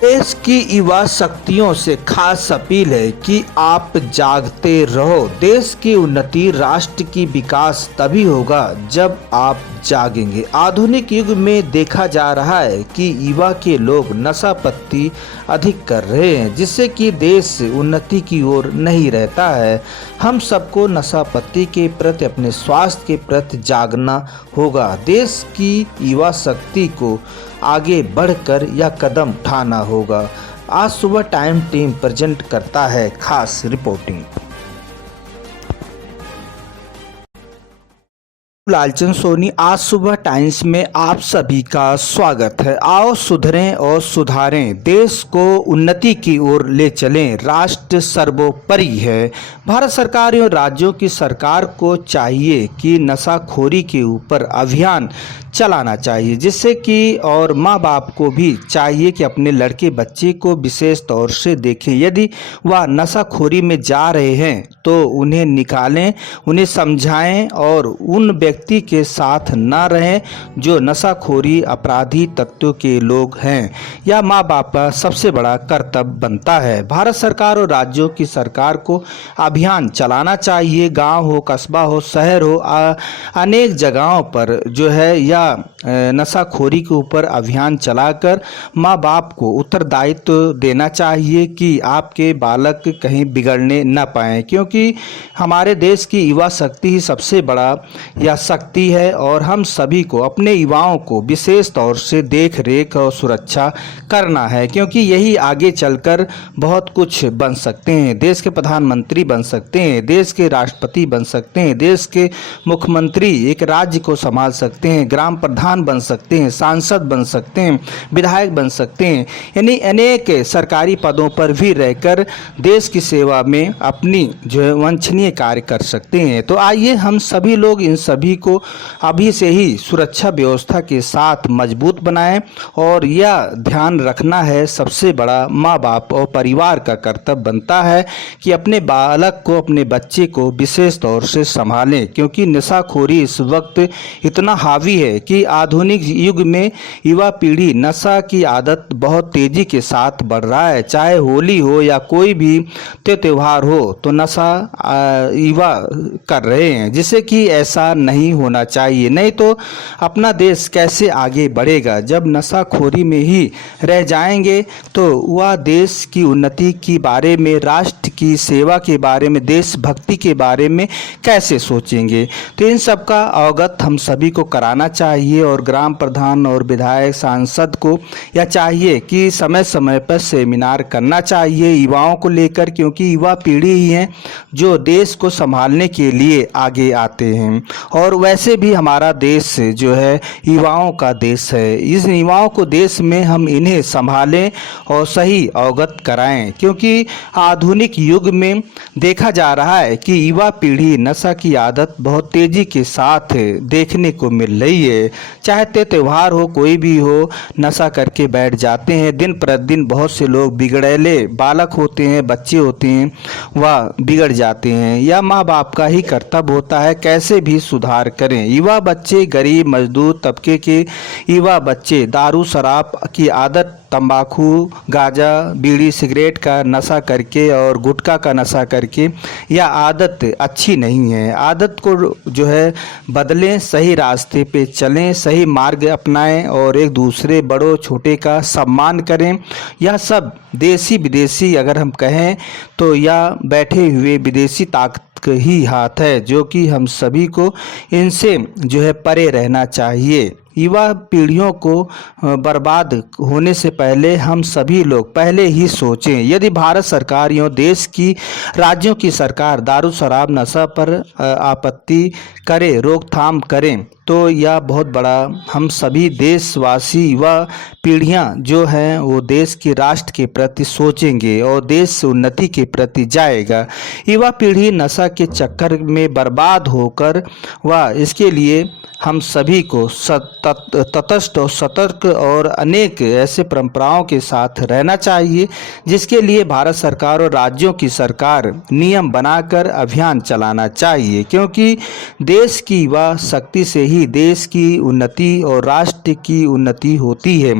देश की युवा शक्तियों से खास अपील है कि आप जागते रहो। देश की उन्नति, राष्ट्र की विकास तभी होगा जब आप जागेंगे। आधुनिक युग में देखा जा रहा है कि युवा के लोग नशा पत्ती अधिक कर रहे हैं, जिससे कि देश उन्नति की ओर नहीं रहता है। हम सबको नशा पत्ती के प्रति, अपने स्वास्थ्य के प्रति जागना होगा। देश की युवा शक्ति को आगे बढ़कर यह कदम उठाना होगा। आज सुबह टाइम टीम प्रेजेंट करता है खास रिपोर्टिंग। लालचंद सोनी, आज सुबह टाइम्स में आप सभी का स्वागत है। आओ सुधरें और सुधारें, देश को उन्नति की ओर ले चलें। राष्ट्र सर्वोपरि है। भारत सरकार और राज्यों की सरकार को चाहिए कि नशाखोरी के ऊपर अभियान चलाना चाहिए, जिससे कि और माँ बाप को भी चाहिए कि अपने लड़के बच्चे को विशेष तौर से देखें। यदि वह नशाखोरी में जा रहे हैं तो उन्हें निकालें, उन्हें समझाएं और उन व्यक्ति के साथ न रहें जो नशाखोरी अपराधी तत्वों के लोग हैं। यह माँ बाप का सबसे बड़ा कर्तव्य बनता है। भारत सरकार और राज्यों की सरकार को अभियान चलाना चाहिए। गांव हो, कस्बा हो, शहर हो, अनेक जगहों पर जो है या नशाखोरी के ऊपर अभियान चलाकर माँ बाप को उत्तरदायित्व देना चाहिए कि आपके बालक कहीं बिगड़ने न पाएं, क्योंकि हमारे देश की युवा शक्ति ही सबसे बड़ा यह शक्ति है और हम सभी को अपने युवाओं को विशेष तौर से देख रेख और सुरक्षा करना है, क्योंकि यही आगे चलकर बहुत कुछ बन सकते हैं। देश के प्रधानमंत्री बन सकते हैं, देश के राष्ट्रपति बन सकते हैं, देश के मुख्यमंत्री एक राज्य को संभाल सकते हैं, ग्राम प्रधान बन सकते हैं, सांसद बन सकते हैं, विधायक बन सकते हैं, यानी अनेक सरकारी पदों पर भी रहकर देश की सेवा में अपनी जो है वांछनीय कार्य कर सकते हैं। तो आइए हम सभी लोग इन सभी को अभी से ही सुरक्षा व्यवस्था के साथ मजबूत बनाएं और यह ध्यान रखना है, सबसे बड़ा माँ बाप और परिवार का कर्तव्य बनता है कि अपने बालक को, अपने बच्चे को विशेष तौर से संभालें, क्योंकि नशाखोरी इस वक्त इतना हावी है कि आधुनिक युग में युवा पीढ़ी नशा की आदत बहुत तेजी के साथ बढ़ रहा है। चाहे होली हो या कोई भी त्यौहार हो तो नशा युवा कर रहे हैं, जिससे कि ऐसा नहीं होना चाहिए। नहीं तो अपना देश कैसे आगे बढ़ेगा? जब नशाखोरी में ही रह जाएंगे तो वह देश की उन्नति के बारे में, राष्ट्र की सेवा के बारे में, देशभक्ति के बारे में कैसे सोचेंगे? तो इन सब का अवगत हम सभी को कराना चाहिए और ग्राम प्रधान और विधायक, सांसद को यह चाहिए कि समय समय पर सेमिनार करना चाहिए युवाओं को लेकर, क्योंकि युवा पीढ़ी ही है जो देश को संभालने के लिए आगे आते हैं। और वैसे भी हमारा देश जो है युवाओं का देश है। इस युवाओं को देश में हम इन्हें संभालें और सही अवगत कराएं, क्योंकि आधुनिक युग में देखा जा रहा है कि युवा पीढ़ी नशा की आदत बहुत तेजी के साथ देखने को मिल रही है। चाहे त्यौहार हो, कोई भी हो, नशा करके बैठ जाते हैं। दिन प्रतिदिन बहुत से लोग बिगड़ैले बालक होते हैं, बच्चे होते हैं, वह बिगड़ जाते हैं। यह माँ बाप का ही कर्तव्य होता है कैसे भी सुधार करें। युवा बच्चे, गरीब मजदूर तबके के युवा बच्चे दारू शराब की आदत, तंबाकू, गांजा, बीड़ी, सिगरेट का नशा करके और गुटखा का नशा करके, यह आदत अच्छी नहीं है। आदत को जो है बदलें, सही रास्ते पे चलें, सही मार्ग अपनाएं और एक दूसरे बड़ों छोटे का सम्मान करें। यह सब देसी विदेशी अगर हम कहें तो यह बैठे हुए विदेशी ताकत ही हाथ है, जो कि हम सभी को इनसे जो है परे रहना चाहिए। युवा पीढ़ियों को बर्बाद होने से पहले हम सभी लोग पहले ही सोचें। यदि भारत सरकार या देश की राज्यों की सरकार दारू शराब नशा पर आपत्ति करे, रोकथाम करें, तो यह बहुत बड़ा हम सभी देशवासी युवा पीढ़ियां जो हैं वो देश के राष्ट्र के प्रति सोचेंगे और देश उन्नति के प्रति जाएगा। युवा पीढ़ी नशा के चक्कर में बर्बाद होकर वह इसके लिए हम सभी को तटस्थ और सतर्क और अनेक ऐसे परंपराओं के साथ रहना चाहिए, जिसके लिए भारत सरकार और राज्यों की सरकार नियम बनाकर अभियान चलाना चाहिए, क्योंकि देश की युवा शक्ति से ही देश की उन्नति और राष्ट्र की उन्नति होती है।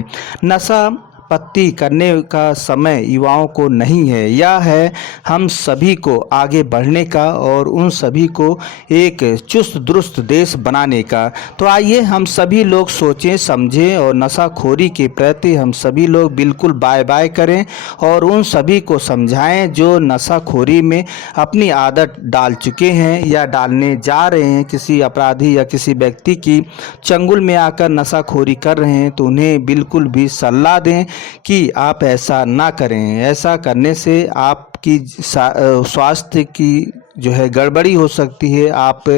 नशा आपत्ति करने का समय युवाओं को नहीं है। यह है हम सभी को आगे बढ़ने का और उन सभी को एक चुस्त दुरुस्त देश बनाने का। तो आइए हम सभी लोग सोचें समझें और नशाखोरी के प्रति हम सभी लोग बिल्कुल बाय बाय करें और उन सभी को समझाएं जो नशाखोरी में अपनी आदत डाल चुके हैं या डालने जा रहे हैं। किसी अपराधी या किसी व्यक्ति की चंगुल में आकर नशाखोरी कर रहे हैं तो उन्हें बिल्कुल भी सलाह दें कि आप ऐसा ना करें। ऐसा करने से आपकी स्वास्थ्य की जो है गड़बड़ी हो सकती है, आप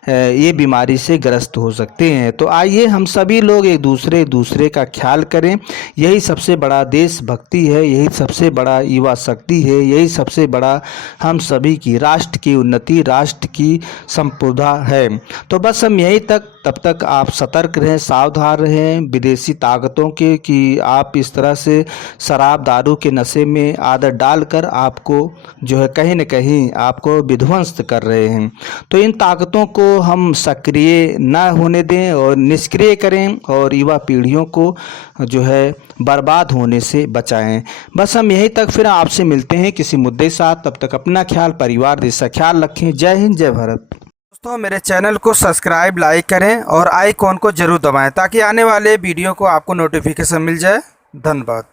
ये बीमारी से ग्रस्त हो सकते हैं। तो आइए हम सभी लोग एक दूसरे का ख्याल करें। यही सबसे बड़ा देशभक्ति है, यही सबसे बड़ा युवा शक्ति है, यही सबसे बड़ा हम सभी की राष्ट्र की उन्नति, राष्ट्र की संपदा है। तो बस हम यहीं तब तक आप सतर्क रहें, सावधान रहें विदेशी ताकतों के कि आप इस तरह से शराब दारू के नशे में आदत डालकर आपको जो है कहीं न कहीं आपको विध्वंस कर रहे हैं। तो इन ताकतों को हम सक्रिय न होने दें और निष्क्रिय करें और युवा पीढ़ियों को जो है बर्बाद होने से बचाएं। बस हम यहीं तक फिर आपसे मिलते हैं किसी मुद्दे के साथ। तब तक अपना ख्याल, परिवार, देश का ख्याल रखें। जय हिंद, जय भारत। दोस्तों मेरे चैनल को सब्सक्राइब, लाइक करें और आइकॉन को जरूर दबाएं ताकि आने वाले वीडियो को आपको नोटिफिकेशन मिल जाए। धन्यवाद।